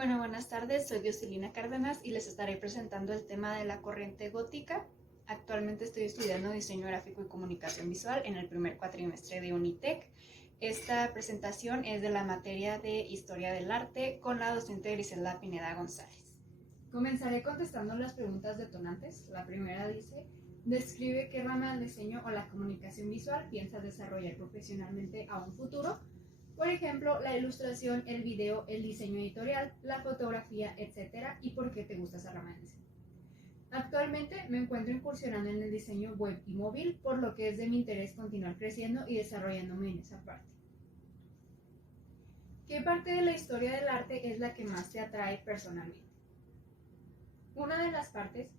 Bueno, buenas tardes, soy Dioselina Cárdenas y les estaré presentando el tema de la corriente gótica. Actualmente estoy estudiando diseño gráfico y comunicación visual en el primer cuatrimestre de Unitec. Esta presentación es de la materia de Historia del Arte con la docente Griselda Pineda González. Comenzaré contestando las preguntas detonantes. La primera dice: describe qué rama del diseño o la comunicación visual piensas desarrollar profesionalmente a un futuro. Por ejemplo, la ilustración, el video, el diseño editorial, la fotografía, etc. ¿Y por qué te gusta esa rama de diseño? Actualmente me encuentro incursionando en el diseño web y móvil, por lo que es de mi interés continuar creciendo y desarrollándome en esa parte. ¿Qué parte de la historia del arte es la que más te atrae personalmente? Una de las partes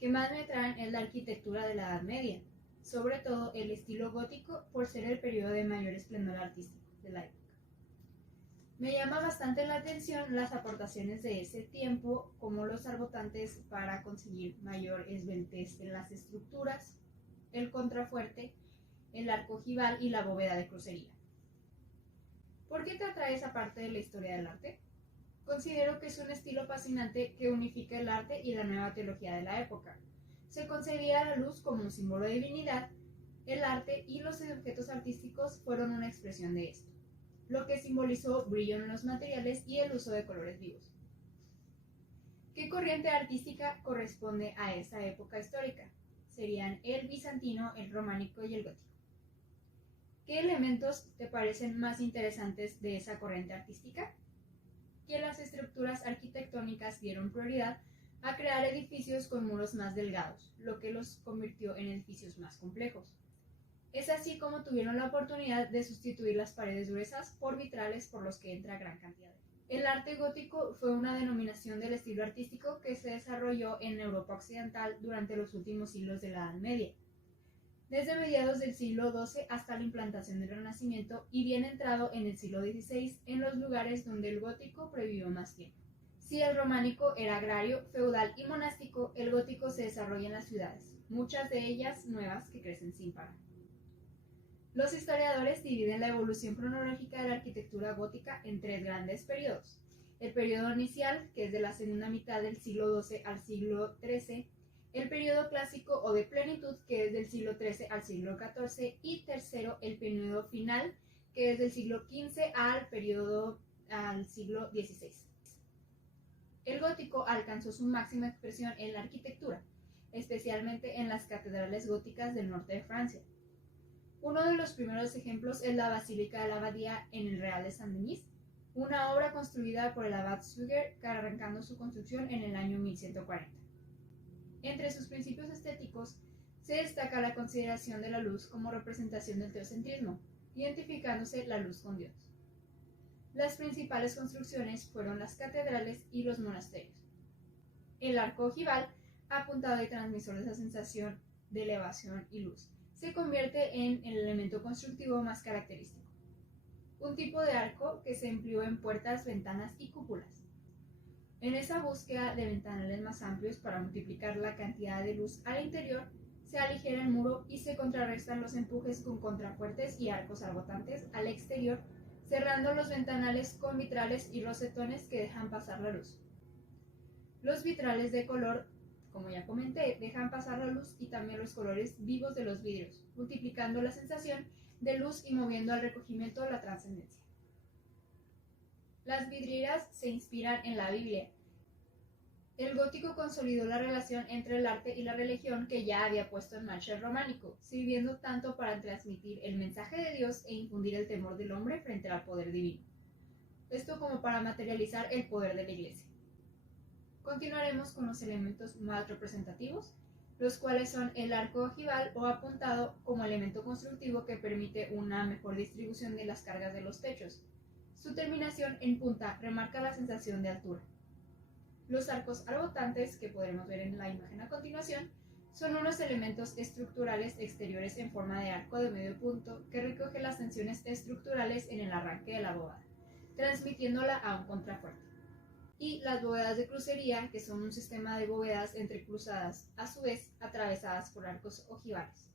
que más me atraen es la arquitectura de la Edad Media, sobre todo el estilo gótico por ser el periodo de mayor esplendor artístico de la época. Me llama bastante la atención las aportaciones de ese tiempo, como los arbotantes para conseguir mayor esbeltez en las estructuras, el contrafuerte, el arco ojival y la bóveda de crucería. ¿Por qué te atrae esa parte de la historia del arte? Considero que es un estilo fascinante que unifica el arte y la nueva teología de la época. Se concebía la luz como un símbolo de divinidad, el arte y los objetos artísticos fueron una expresión de esto, lo que simbolizó brillo en los materiales y el uso de colores vivos. ¿Qué corriente artística corresponde a esa época histórica? Serían el bizantino, el románico y el gótico. ¿Qué elementos te parecen más interesantes de esa corriente artística? Que las estructuras arquitectónicas dieron prioridad a crear edificios con muros más delgados, lo que los convirtió en edificios más complejos. Es así como tuvieron la oportunidad de sustituir las paredes gruesas por vitrales por los que entra gran cantidad de luz. El arte gótico fue una denominación del estilo artístico que se desarrolló en Europa occidental durante los últimos siglos de la Edad Media, desde mediados del siglo XII hasta la implantación del Renacimiento y bien entrado en el siglo XVI en los lugares donde el gótico previvió más tiempo. Si el románico era agrario, feudal y monástico, el gótico se desarrolla en las ciudades, muchas de ellas nuevas que crecen sin parar. Los historiadores dividen la evolución cronológica de la arquitectura gótica en tres grandes periodos. El periodo inicial, que es de la segunda mitad del siglo XII al siglo XIII, el periodo clásico o de plenitud, que es del siglo XIII al siglo XIV, y tercero, el periodo final, que es del siglo XV al siglo XVI. El gótico alcanzó su máxima expresión en la arquitectura, especialmente en las catedrales góticas del norte de Francia. Uno de los primeros ejemplos es la Basílica de la Abadía en el Real de Saint-Denis, una obra construida por el abad Suger, arrancando su construcción en el año 1140. Entre sus principios estéticos se destaca la consideración de la luz como representación del teocentrismo, identificándose la luz con Dios. Las principales construcciones fueron las catedrales y los monasterios. El arco ojival, apuntado y transmisor de esa sensación de elevación y luz, se convierte en el elemento constructivo más característico. Un tipo de arco que se empleó en puertas, ventanas y cúpulas. En esa búsqueda de ventanales más amplios para multiplicar la cantidad de luz al interior, se aligera el muro y se contrarrestan los empujes con contrafuertes y arcos arbotantes al exterior, cerrando los ventanales con vitrales y rosetones que dejan pasar la luz. Los vitrales de color, como ya comenté, dejan pasar la luz y también los colores vivos de los vidrios, multiplicando la sensación de luz y moviendo al recogimiento de la trascendencia. Las vidrieras se inspiran en la Biblia. El gótico consolidó la relación entre el arte y la religión que ya había puesto en marcha el románico, sirviendo tanto para transmitir el mensaje de Dios e infundir el temor del hombre frente al poder divino. Esto como para materializar el poder de la Iglesia. Continuaremos con los elementos más representativos, los cuales son el arco ojival o apuntado como elemento constructivo que permite una mejor distribución de las cargas de los techos. Su terminación en punta remarca la sensación de altura. Los arcos arbotantes, que podremos ver en la imagen a continuación, son unos elementos estructurales exteriores en forma de arco de medio punto que recoge las tensiones estructurales en el arranque de la bóveda, transmitiéndola a un contrafuerte. Y las bóvedas de crucería, que son un sistema de bóvedas entrecruzadas, a su vez atravesadas por arcos ojivales.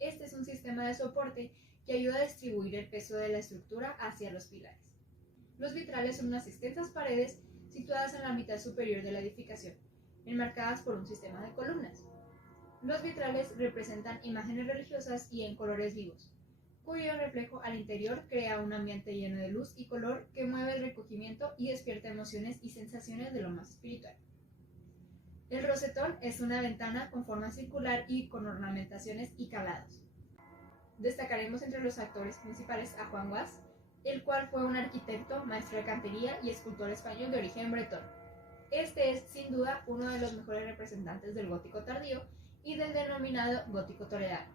Este es un sistema de soporte que ayuda a distribuir el peso de la estructura hacia los pilares. Los vitrales son unas extensas paredes situadas en la mitad superior de la edificación, enmarcadas por un sistema de columnas. Los vitrales representan imágenes religiosas y en colores vivos, cuyo reflejo al interior crea un ambiente lleno de luz y color que mueve el recogimiento y despierta emociones y sensaciones de lo más espiritual. El rosetón es una ventana con forma circular y con ornamentaciones y calados. Destacaremos entre los actores principales a Juan Guas, el cual fue un arquitecto, maestro de cantería y escultor español de origen bretón. Este es, sin duda, uno de los mejores representantes del gótico tardío y del denominado gótico toledano.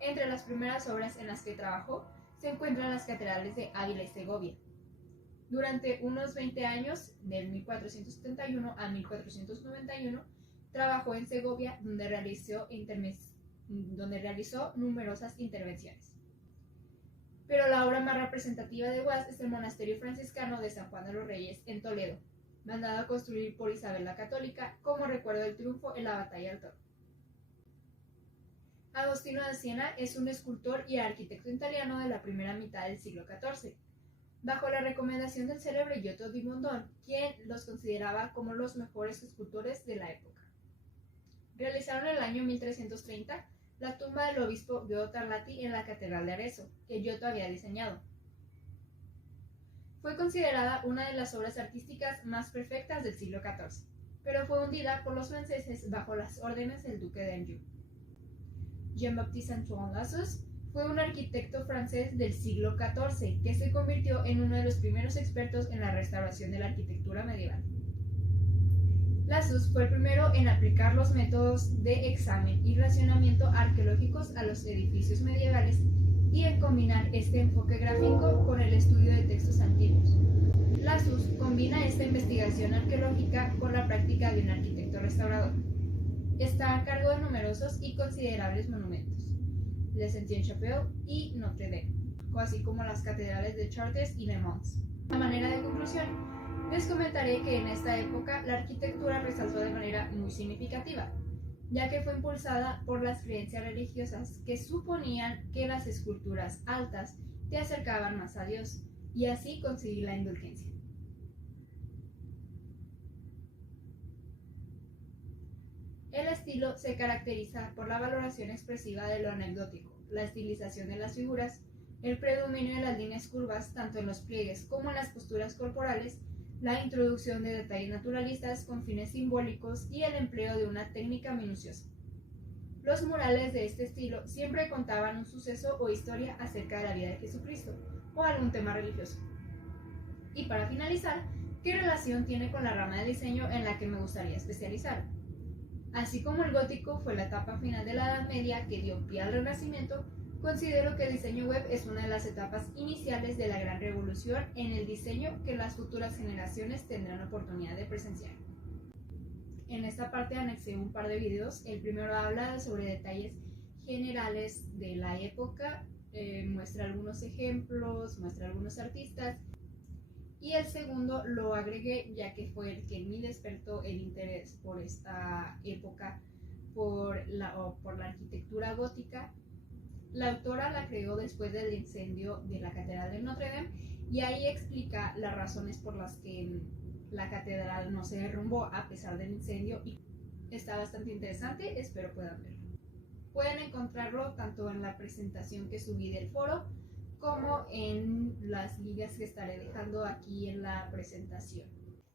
Entre las primeras obras en las que trabajó se encuentran las catedrales de Ávila y Segovia. Durante unos 20 años, del 1471 a 1491, trabajó en Segovia, donde realizó numerosas intervenciones. Pero la obra más representativa de Guas es el monasterio franciscano de San Juan de los Reyes en Toledo, mandado a construir por Isabel la Católica como recuerdo del triunfo en la batalla del Toro. Agostino da Siena es un escultor y arquitecto italiano de la primera mitad del siglo XIV, bajo la recomendación del célebre Giotto di Bondone, quien los consideraba como los mejores escultores de la época. Realizaron en el año 1330 la tumba del obispo Guido Tarlati en la Catedral de Arezzo, que Giotto había diseñado. Fue considerada una de las obras artísticas más perfectas del siglo XIV, pero fue hundida por los franceses bajo las órdenes del duque de Anjou. Jean-Baptiste Antoine Lassus fue un arquitecto francés del siglo XIV que se convirtió en uno de los primeros expertos en la restauración de la arquitectura medieval. Lassus fue el primero en aplicar los métodos de examen y racionamiento arqueológicos a los edificios medievales y en combinar este enfoque gráfico con el estudio de textos antiguos. Lassus combina esta investigación arqueológica con la práctica de un arquitecto restaurador. Está a cargo de numerosos y considerables monumentos, Le Saint-Chapelle y Notre Dame, así como las catedrales de Chartres y Le Mans. A manera de conclusión, les comentaré que en esta época la arquitectura resaltó de manera muy significativa, ya que fue impulsada por las creencias religiosas que suponían que las esculturas altas te acercaban más a Dios, y así conseguir la indulgencia. El estilo se caracteriza por la valoración expresiva de lo anecdótico, la estilización de las figuras, el predominio de las líneas curvas tanto en los pliegues como en las posturas corporales, la introducción de detalles naturalistas con fines simbólicos y el empleo de una técnica minuciosa. Los murales de este estilo siempre contaban un suceso o historia acerca de la vida de Jesucristo o algún tema religioso. Y para finalizar, ¿qué relación tiene con la rama de diseño en la que me gustaría especializar? Así como el gótico fue la etapa final de la Edad Media que dio pie al Renacimiento, considero que el diseño web es una de las etapas iniciales de la gran revolución en el diseño que las futuras generaciones tendrán oportunidad de presenciar. En esta parte anexé un par de videos. El primero habla sobre detalles generales de la época, muestra algunos ejemplos, muestra algunos artistas. Y el segundo lo agregué ya que fue el que en mí despertó el interés por esta época, por la arquitectura gótica. La autora la creó después del incendio de la Catedral de Notre Dame y ahí explica las razones por las que la catedral no se derrumbó a pesar del incendio y está bastante interesante, espero puedan verlo. Pueden encontrarlo tanto en la presentación que subí del foro como en las ligas que estaré dejando aquí en la presentación.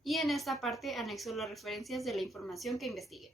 Y en esta parte anexo las referencias de la información que investigué.